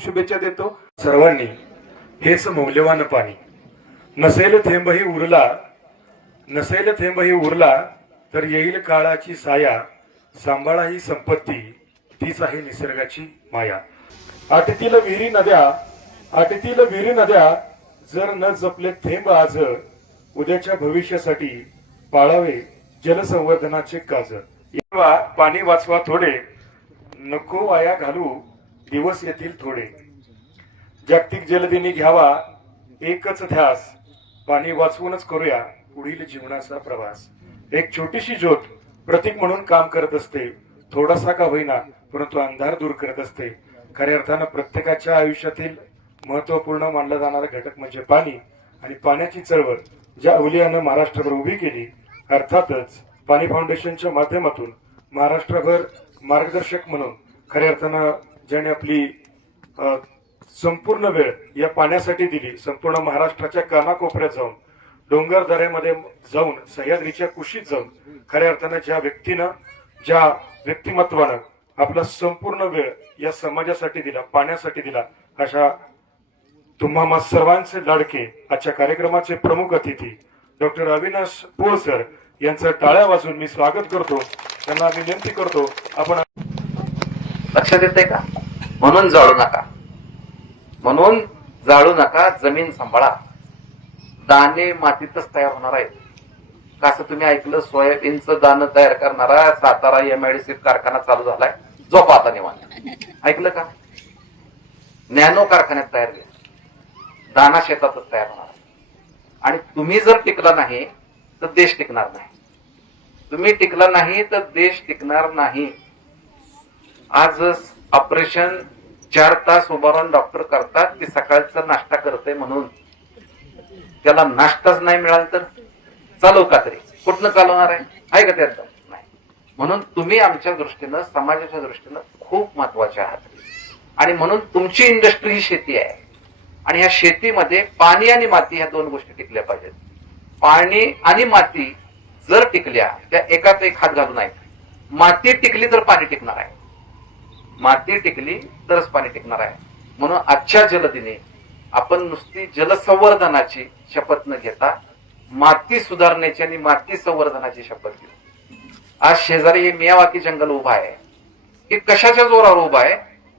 खूप शुभेच्छा देतो सर्वांनी. हेच मौल्यवान पाणी. नसेल थेंबही उरला तर येईल काळाची साया. सांभाळा ही संपत्ती, तीच आहे निसर्गाची माया. आटीतील विहिरी नद्या जर न जपले थेंब आज, उद्याच्या भविष्यासाठी पाळावे जलसंवर्धनाचे काज. पाणी वाचवा थोडे, नको वाया घालू दिवस येतील थोडे. जागतिक जलदिनी घ्यावा एकच ध्यास, पाणी वाचवूनच करूया पुढील जीवनाचा प्रवास. एक छोटीशी ज्योत प्रतीक म्हणून काम करत असते. थोडासा का होईना परंतु अंधार दूर करत असते. खऱ्या अर्थानं प्रत्येकाच्या आयुष्यातील महत्वपूर्ण मानला जाणारा घटक म्हणजे पाणी. आणि पाण्याची चळवळ ज्या अवलियानं महाराष्ट्रभर उभी केली, अर्थातच पाणी फाउंडेशनच्या माध्यमातून महाराष्ट्रभर मार्गदर्शक म्हणून खऱ्या अर्थानं ज्याने आपली संपूर्ण वेळ या पाण्यासाठी दिली, संपूर्ण महाराष्ट्राच्या कानाकोपऱ्यात जाऊन, डोंगर दऱ्यामध्ये जाऊन, सह्याद्रीच्या कुशीत जाऊन खऱ्या अर्थानं ज्या व्यक्तीनं, ज्या व्यक्तिमत्वानं आपला संपूर्ण वेळ या समाजासाठी दिला, पाण्यासाठी दिला, अशा तुम्हा सर्वांचे लाडके आजच्या कार्यक्रमाचे प्रमुख अतिथी डॉक्टर अविनाश पोळ सर यांचं टाळ्या वाजून मी स्वागत करतो. त्यांना विनंती करतो, आपण लक्षात येते का? म्हणून जाळू नका, जमीन सांभाळा. दाणे मातीतच तयार होणार आहेत. कसं तुम्ही ऐकलं, सोयाबीनचं दाणं तयार करणारा सातारा MIDC कारखाना चालू झालाय. झोपा आता निवांत. ऐकलं का? नॅनो कारखान्यात तयार झाले. दाना शेतातच तयार होणार. आणि तुम्ही जर टिकला नाही तर देश टिकणार नाही. तुम्ही टिकला नाही तर देश टिकणार नाही. आज ऑपरेशन 4 तास उभा राहून डॉक्टर करतात की सकाळचा नाश्ता करते म्हणून. त्याला नाश्ताच नाही मिळाला तर चालव का तरी? कुठनं चालवणार आहे का त्यात? नाही. म्हणून तुम्ही आमच्या दृष्टीनं, समाजाच्या दृष्टीनं खूप महत्वाचे आहात. आणि म्हणून तुमची इंडस्ट्री ही शेती आहे. आणि ह्या शेतीमध्ये पाणी आणि माती ह्या दोन गोष्टी टिकल्या पाहिजेत. पाणी आणि माती जर टिकल्या, त्या एकात एक हात घालू नाहीत. माती टिकली तर पाणी टिकणार आहे. माती टिकली तरच पाणी टिकणार आहे. म्हणून आजच्या जलदिनी आपण नुसती जलसंवर्धनाची शपथ न घेता माती सुधारण्याची आणि माती संवर्धनाची शपथ घेऊ. आज शेजारी हे मियावाकी जंगल उभा आहे. हे कशाच्या जोरावर उभा आहे?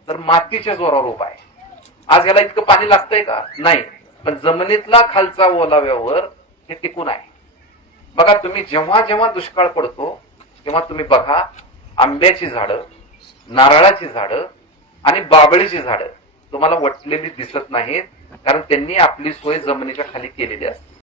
तर मातीच्या जोरावर उभा आहे. आज याला इतकं पाणी लागतंय का? नाही. पण जमिनीतला खालचा ओलाव्यावर हे टिकून आहे. बघा, तुम्ही जेव्हा जेव्हा दुष्काळ पडतो तेव्हा तुम्ही बघा, आंब्याची झाडं, नारळाची झाडं आणि बाबळीची झाडं तुम्हाला वटलेली दिसत नाहीत, कारण त्यांनी आपली सोय जमिनीच्या खाली केलेली असते.